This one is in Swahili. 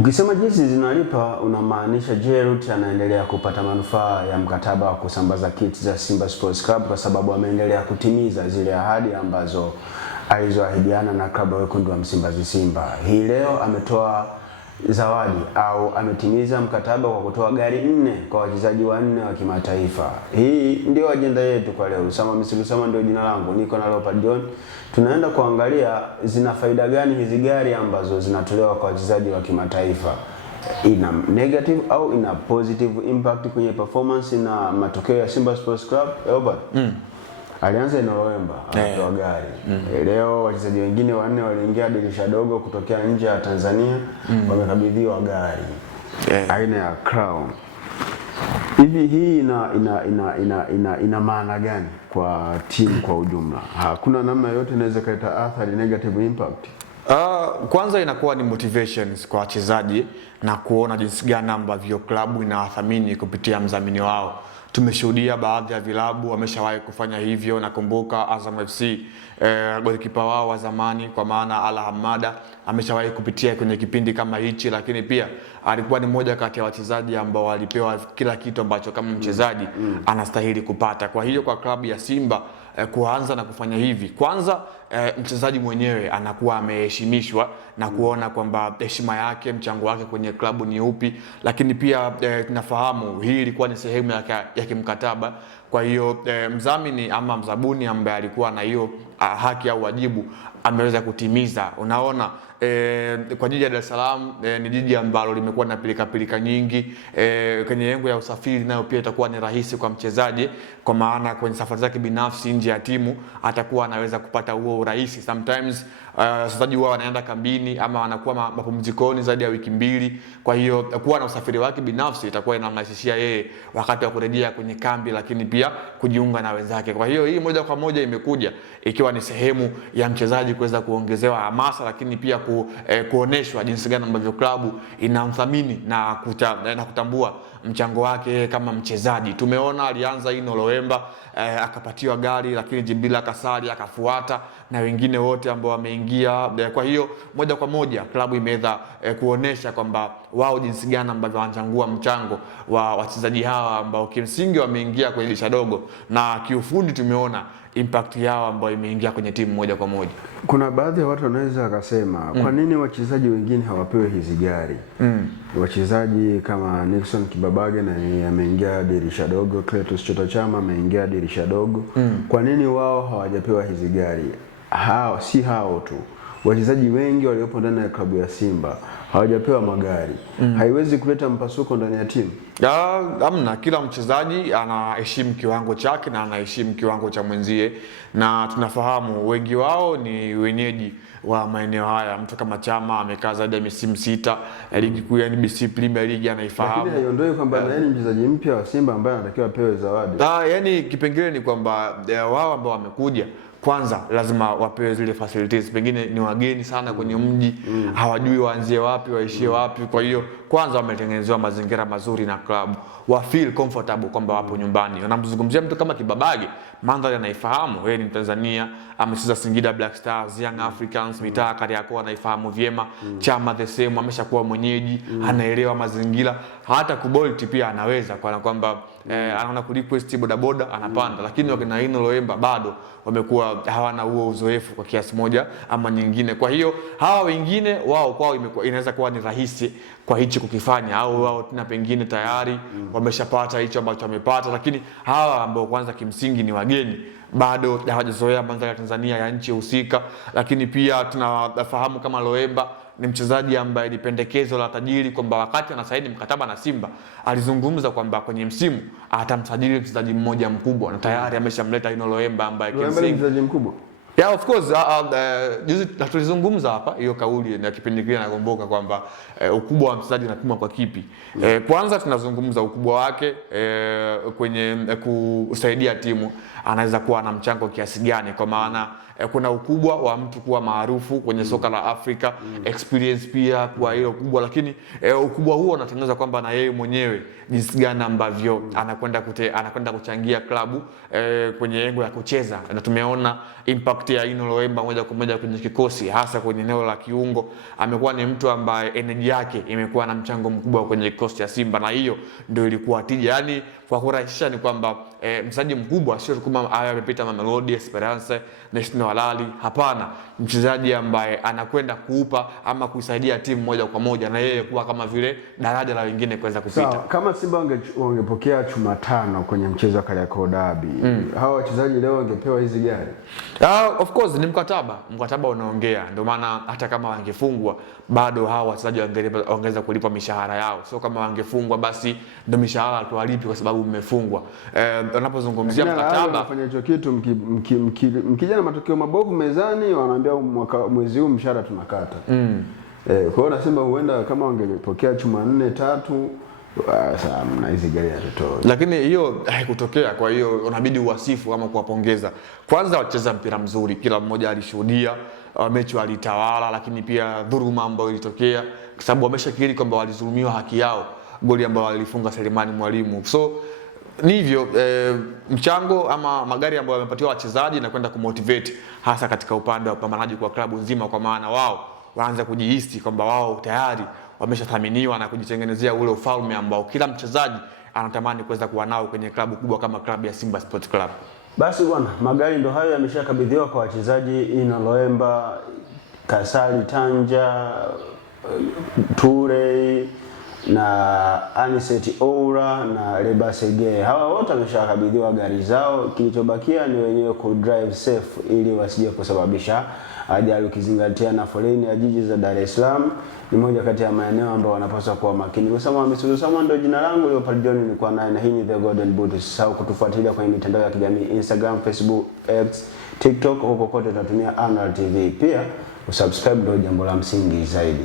Ukisema jinsi zinalipa unamaanisha Jerut anaendelea kupata manufaa ya mkataba wa kusambaza kits za Simba Sports Club kwa sababu ameendelea kutimiza zile ahadi ambazo alizoahidiana na klabu ya wekundu wa Msimbazi Simba. Hii leo ametoa zawadi au ametimiza mkataba kwa kutoa gari 4 kwa wachezaji 4 wa kimataifa. Hii ndio ajenda yetu kwa leo. Usama Misri Usama ndio jina langu. Niko na Leopard John. Tunaenda kuangalia zina faida gani hizi gari ambazo zinatolewa kwa wachezaji wa kimataifa. Ina negative au ina positive impact kwenye performance na matokeo ya Simba Sports Club. Leopard. Alianza Novemba akapewa gari. Leo wachezaji wengine 4 waliingia dirisha dogo kutokea nje ya Tanzania wamekabidhiwa gari aina ya Crown. Hivi hii ina maana gani kwa timu kwa ujumla? Hakuna namna yote inaweza kuleta athari negative impact. Kwanza inakuwa ni motivations kwa wachezaji na kuona jinsi gani ambavyo klabu inawathamini kupitia mdhamini wao. Tumeshuhudia baadhi ya vilabu wameshawahi kufanya hivyo. Nakumbuka Azam FC golikipa wao wa zamani kwa maana Ala Hamada ameshawahi kupitia kwenye kipindi kama hichi, lakini pia alikuwa ni mmoja kati ya wachezaji ambao walipewa kila kitu ambacho kama mchezaji anastahili kupata. Kwa hiyo kwa klabu ya Simba kuanza na kufanya hivi, kwanza mchezaji mwenyewe anakuwa ameheshimishwa na kuona kwamba heshima yake, mchango wake kwenye klabu ni upi, lakini pia tunafahamu hii ilikuwa ni sehemu ya kimkataba. Kwa hiyo mdhamini ama mzabuni ambaye alikuwa na hiyo haki au wajibu ameweza kutimiza. Unaona kwa jiji la Dar es Salaam ni jiji ambalo limekuwa na pilika nyingi kwenye yengo ya usafiri, nayo pia itakuwa ni rahisi kwa mchezaji, kwa maana kwenye safari zake binafsi nje ya timu atakuwa anaweza kupata huo urahisi. Sometimes wachezaji wao wanaenda kambini ama wanakuwa mapumzikoni zaidi ya wiki 2, kwa hiyo kuwa na usafiri wake binafsi itakuwa inamrahisishia yeye wakati wa kurejea kwenye kambi, lakini pia kujiunga na wenzake. Kwa hiyo hii moja kwa moja imekuja ikiwa ni sehemu ya mchezaji kuweza kuongezewa hamasa, lakini pia kuoneshwa jinsi gani ambavyo klabu inamthamini na kutambua mchango wake kama mchezaji. Tumeona alianza Novemba akapatiwa gari, lakini Jibila Kasari akafuata na wengine wote ambao wameingia. Kwa hiyo moja kwa moja klabu imeweza kuonesha kwamba wao jinsi gani ambavyo wanachangua mchango wa wachezaji hawa ambao kimsingi wameingia kwenye dirisha dogo, na kiufundi tumeona impact yao ambayo imeingia kwenye timu moja kwa moja. Kuna baadhi ya watu wanaweza akasema kwa nini wachezaji wengine hawapewi hizi gari? Wachezaji kama Nixon Kibabage na ameingia dirisha dogo, Cletus Chota Chama ameingia dirisha dogo. Kwa nini wao hawajapewa hizi gari? Si hao tu, wachezaji wengi waliopo ndani ya klabu ya Simba hawajapewa magari. Haiwezi kuleta mpasuko ndani ya timu? Amna, kila mchezaji anaheshimu kiwango chake na anaheshimu kiwango cha mwenzie, na tunafahamu wengi wao ni wenyeji wa maeneo haya. Mtu kama Chama amekaa zaidi ya misimu 6 ligi kuu ya NBC Premier League, anaifahamu. Lakini haiondoi kwamba ni mchezaji mpya wa Simba ambaye anatakiwa apewe zawadi. Yani kipengele ni kwamba wao ambao wamekuja kwanza lazima wapewe zile facilities. Pengine ni wageni sana kwenye mji, hawajui waanzie wapi waishie wapi. Kwa hiyo kwanza wametengenezewa mazingira mazuri na club, wa feel comfortable kwamba wapo nyumbani. Unamzungumzia mtu kama Kibabage, mandhari anaifahamu, yeye ni Mtanzania, amecheza Singida Black Stars, Young Africans, mitaa Kariakoo anaifahamu vyema. Chama the same, ameshakuwa mwenyeji, anaelewa mazingira. Hata kubolt pia anaweza, kwa kwamba anaona ku request bodaboda anapanda, lakini wakina Novemba bado wamekuwa hawana huo uzoefu kwa kiasi moja ama nyingine. Kwa hiyo hawa wengine wao kwao inaweza kuwa ni rahisi kwa hichi kukifanya, au wao tena pengine tayari wameshapata hicho ambacho wamepata, lakini hawa ambao kwanza kimsingi ni wageni bado hawajazoea mandhari ya Tanzania ya nchi husika. Lakini pia tunafahamu kama Novemba ni mchezaji ambaye ni pendekezo la tajiri, kwamba wakati anasaini mkataba na Simba alizungumza kwamba kwenye msimu atamsajili mchezaji mmoja mkubwa, na tayari ameshamleta Novemba ambaye kimsingi mchezaji mkubwa. Yeah, of course. Juzi tulizungumza hapa hiyo kauli na kipindi kile, nakumbuka kwamba ukubwa wa mchezaji unapimwa kwa kipi. Kwanza tunazungumza ukubwa wake kwenye kusaidia timu, anaweza kuwa na mchango kiasi gani, kwa maana kuna ukubwa wa mtu kuwa maarufu kwenye soka la Afrika, experience pia kwa hiyo kubwa, lakini ukubwa huo unatengeneza kwamba na yeye mwenyewe jinsi gani ambavyo anakwenda kuchangia klabu kwenye engo ya kucheza, na tumeona impact kumtafutia Ino Loemba moja kwa moja kwenye kikosi, hasa kwenye eneo la kiungo. Amekuwa ni mtu ambaye energy yake imekuwa na mchango mkubwa kwenye kikosi cha Simba, na hiyo ndio ilikuwa tija. Yani kwa kurahisisha ni kwamba mchezaji mkubwa sio kama amepita Mamelodi, Esperance, National Al, hapana. Mchezaji ambaye anakwenda kuupa ama kuisaidia timu moja kwa moja, na yeye kuwa kama vile daraja la wengine kuweza kupita. Kama Simba wangepokea chuma 5 kwenye mchezo wa Kariakoo Derby, hawa wachezaji leo wangepewa hizi gari? Of course ni mkataba unaongea. Ndio maana hata kama wangefungwa bado hawa wachezaji wangeweza kulipwa mishahara yao. Sio kama wangefungwa basi ndio mishahara tuwalipi kwa sababu mmefungwa. Unapozungumzia mkataba, unafanya hicho kitu mkija na matokeo mabovu mezani, wanaambia mwezi huu mshahara tunakata. Kwa hiyo na Simba huenda kama wangepokea chuma 4-3 sasa na hizi gari ya toto. Lakini hiyo haikutokea, kwa hiyo unabidi uwasifu ama kuwapongeza. Kwanza wacheza mpira mzuri, kila mmoja alishuhudia, mechi walitawala, lakini pia dhuluma ambayo ilitokea kwa sababu wameshakiri kwamba walizulumiwa haki yao, goli ambao walifunga Selemani Mwalimu. So ni hivyo mchango ama magari ambayo wamepatiwa wachezaji na kwenda kumotivate hasa katika upande wa upambanaji kwa klabu nzima, kwa maana wao waanza kujihisi kwamba wao tayari wameshathaminiwa na kujitengenezea ule ufalme ambao kila mchezaji anatamani kuweza kuwa nao kwenye klabu kubwa kama klabu ya Simba Sports Club. Basi bwana, magari ndo hayo yameshakabidhiwa kwa wachezaji Ino Loemba, Kasali Tanja, Ture na Aniseti Oura na Lebasege. Hawa wote wameshakabidhiwa gari zao. Kilichobakia ni wenyewe ku drive safe ili wasije kusababisha ajali, ukizingatia na foleni ya jiji za Dar es Salaam ni moja kati ya maeneo ambayo wanapaswa kuwa makini. Kusema Misudu Sama ndio jina langu, Leopard John nilikuwa naye, na hii ni The Golden Boot. Usisahau kutufuatilia kwenye mitandao ya kijamii Instagram, Facebook, X, TikTok, huko kote tunatumia Anal TV. Pia usubscribe ndio jambo la msingi zaidi.